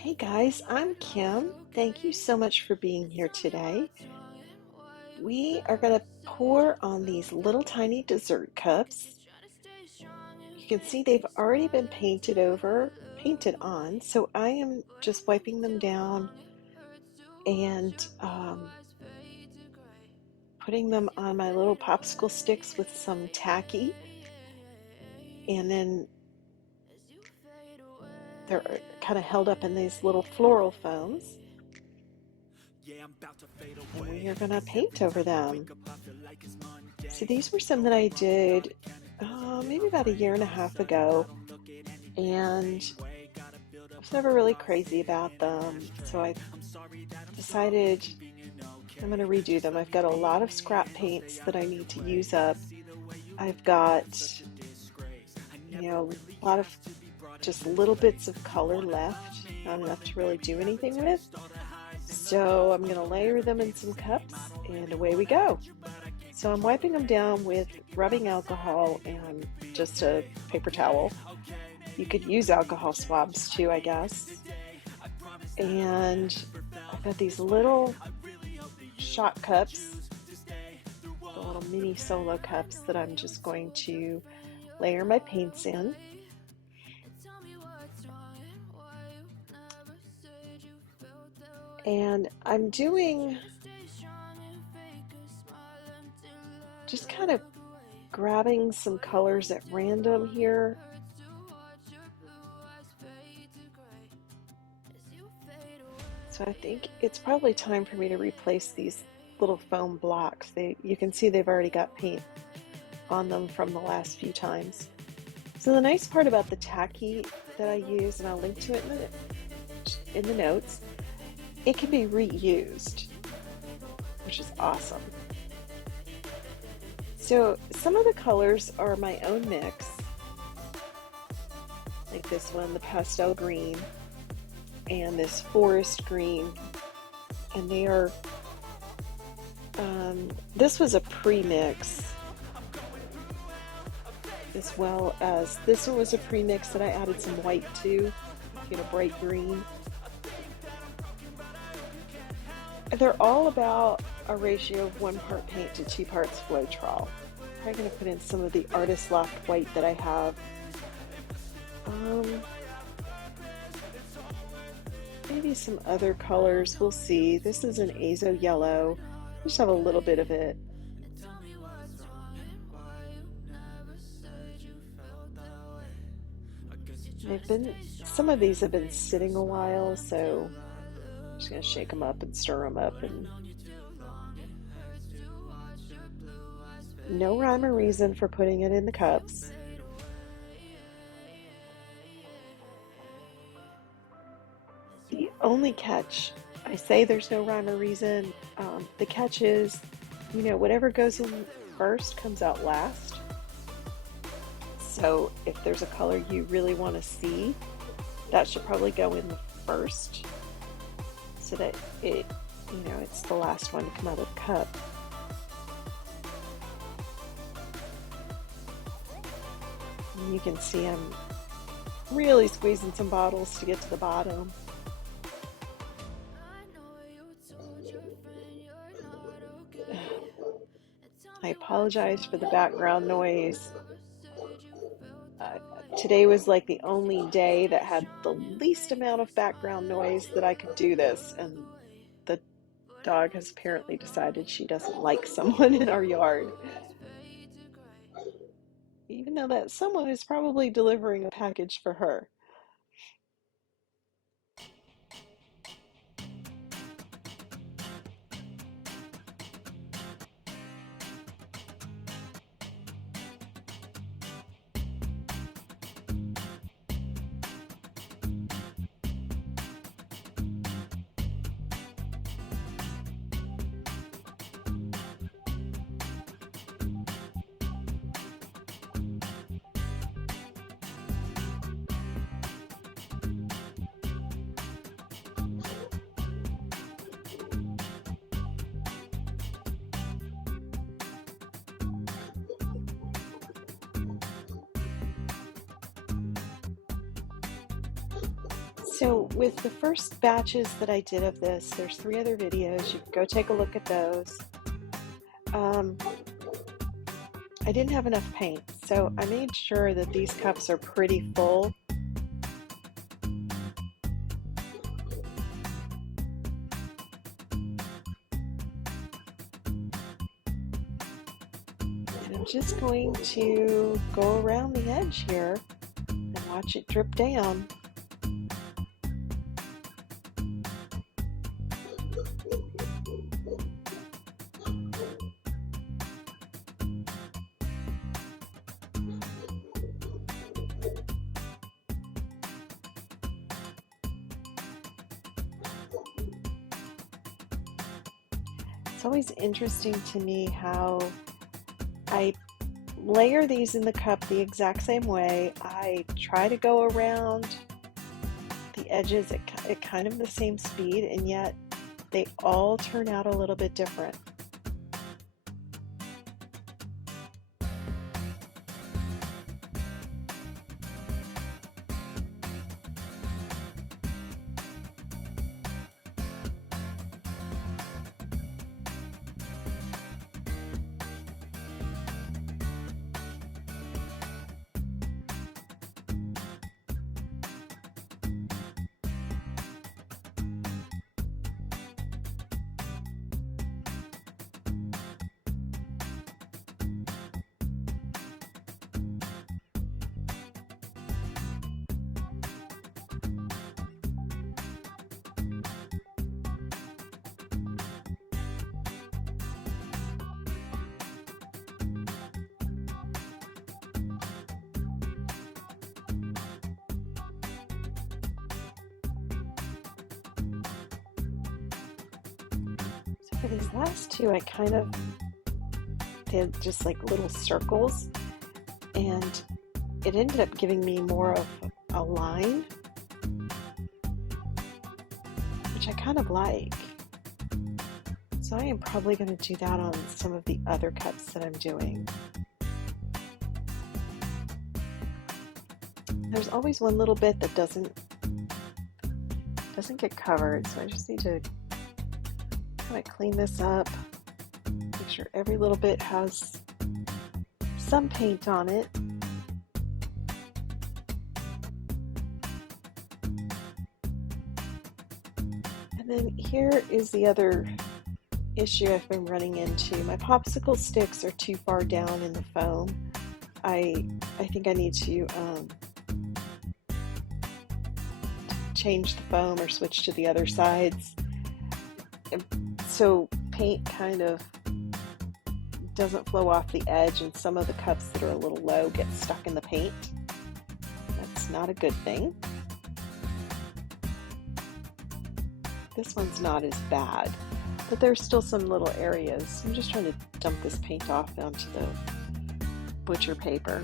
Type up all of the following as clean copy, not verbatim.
Hey guys, I'm Kim. Thank you so much for being here today. We are going to pour on these little tiny dessert cups. You can see they've already been painted on, so I am just wiping them down and putting them on my little popsicle sticks with some tacky, and then they're kind of held up in these little floral foams. And we are going to paint over them. So these were some that I did maybe about a year and a half ago, and I was never really crazy about them, so I decided I'm going to redo them. I've got a lot of scrap paints that I need to use up. I've got, a lot of just little bits of color left, not enough to really do anything with. So I'm going to layer them in some cups, and away we go. So I'm wiping them down with rubbing alcohol and just a paper towel. You could use alcohol swabs too, I guess. And I've got these little shot cups, the little mini solo cups that I'm just going to layer my paints in. And I'm doing just kind of grabbing some colors at random here. So I think it's probably time for me to replace these little foam blocks. You can see they've already got paint on them from the last few times. So the nice part about the tacky that I use, and I'll link to it in the notes, it can be reused, which is awesome. So some of the colors are my own mix, like this one, the pastel green, and this forest green, and they are, this was a pre-mix, as well as this one was a pre-mix that I added some white to get a bright green. They're all about a ratio of 1 part paint to 2 parts Floetrol. I'm going to put in some of the Artist Loft white that I have. Maybe some other colors, we'll see. This is an azo yellow. Just have a little bit of it. Some of these have been sitting a while, so I'm just going to shake them up and stir them up. And no rhyme or reason for putting it in the cups. The only catch, I say there's no rhyme or reason, the catch is, whatever goes in first comes out last. So if there's a color you really want to see, that should probably go in the first, so that it's the last one to come out of the cup. And you can see I'm really squeezing some bottles to get to the bottom. I apologize for the background noise. Today was like the only day that had the least amount of background noise that I could do this, and the dog has apparently decided she doesn't like someone in our yard. Even though that someone is probably delivering a package for her. So with the first batches that I did of this, there's 3 other videos. You can go take a look at those. I didn't have enough paint, so I made sure that these cups are pretty full. And I'm just going to go around the edge here and watch it drip down. It's always interesting to me how I layer these in the cup the exact same way. I try to go around the edges at kind of the same speed, and yet they all turn out a little bit different. For these last 2, I kind of did just like little circles, and it ended up giving me more of a line, which I kind of like. So I am probably going to do that on some of the other cups that I'm doing. There's always one little bit that doesn't get covered, so I just need to kind of clean this up, make sure every little bit has some paint on it. And then here is the other issue I've been running into. My popsicle sticks are too far down in the foam. I think I need to change the foam or switch to the other sides. So paint kind of doesn't flow off the edge, and some of the cups that are a little low get stuck in the paint. That's not a good thing. This one's not as bad, but there's still some little areas. I'm just trying to dump this paint off onto the butcher paper.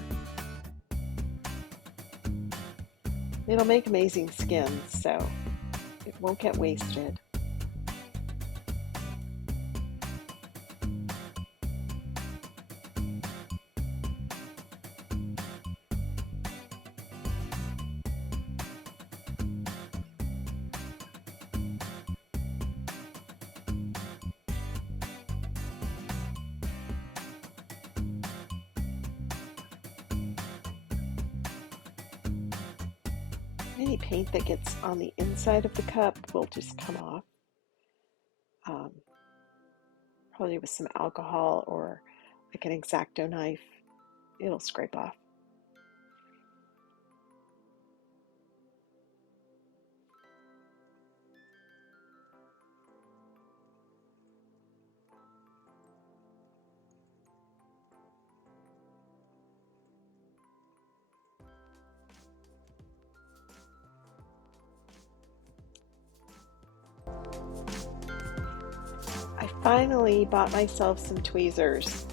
It'll make amazing skins, so it won't get wasted. Any paint that gets on the inside of the cup will just come off. Probably with some alcohol or like an X-Acto knife, it'll scrape off. I finally bought myself some tweezers.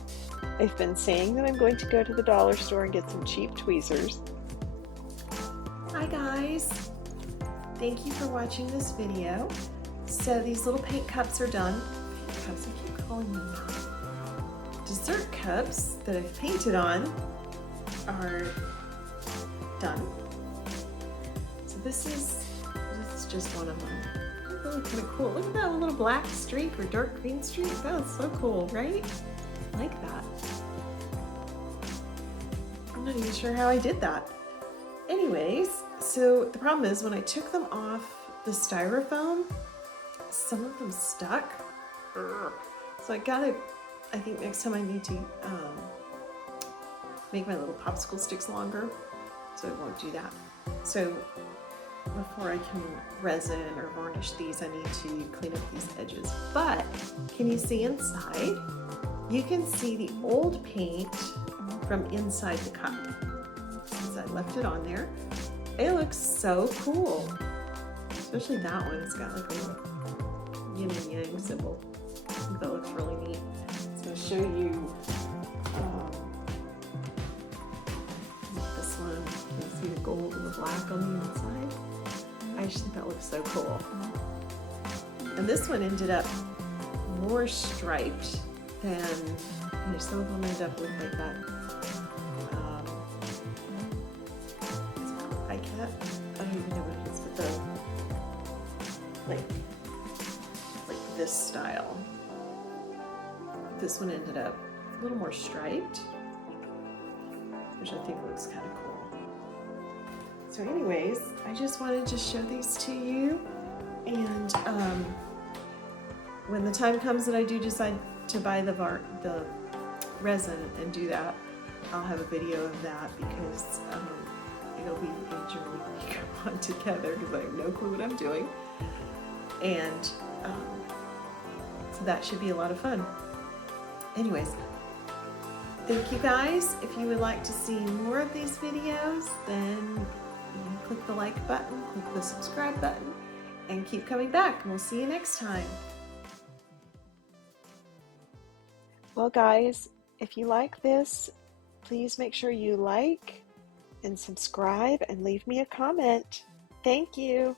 I've been saying that I'm going to go to the dollar store and get some cheap tweezers. Hi guys! Thank you for watching this video. So these little paint cups are done. Paint cups, I keep calling them that. Dessert cups that I've painted on are done. So this is just one of them. Really kind of cool. Look at that little black streak or dark green streak. That was so cool, right? I like that. I'm not even sure how I did that. Anyways, so the problem is when I took them off the styrofoam, some of them stuck. So I think next time I need to make my little popsicle sticks longer, so I won't do that. So before I can resin or varnish these, I need to clean up these edges. But can you see inside? You can see the old paint from inside the cup. Since I left it on there, it looks so cool. Especially that one, it's got like a little yin and yang symbol. I think that looks really neat. So I'll show you this one. You can see the gold and the black on the inside. I just think that looks so cool. And this one ended up more striped than, some of them end up with like that, it's called iCat. I don't even know what it is, but the, like this style. This one ended up a little more striped, which I think looks kind of cool. So anyways, I just wanted to show these to you, and when the time comes that I do decide to buy the resin and do that, I'll have a video of that, because it'll be a journey we go on together, because I have no clue what I'm doing, and so that should be a lot of fun. Anyways, thank you guys. If you would like to see more of these videos, then click the like button, click the subscribe button, and keep coming back, and we'll see you next time. Well, guys, if you like this, please make sure you like and subscribe and leave me a comment. Thank you.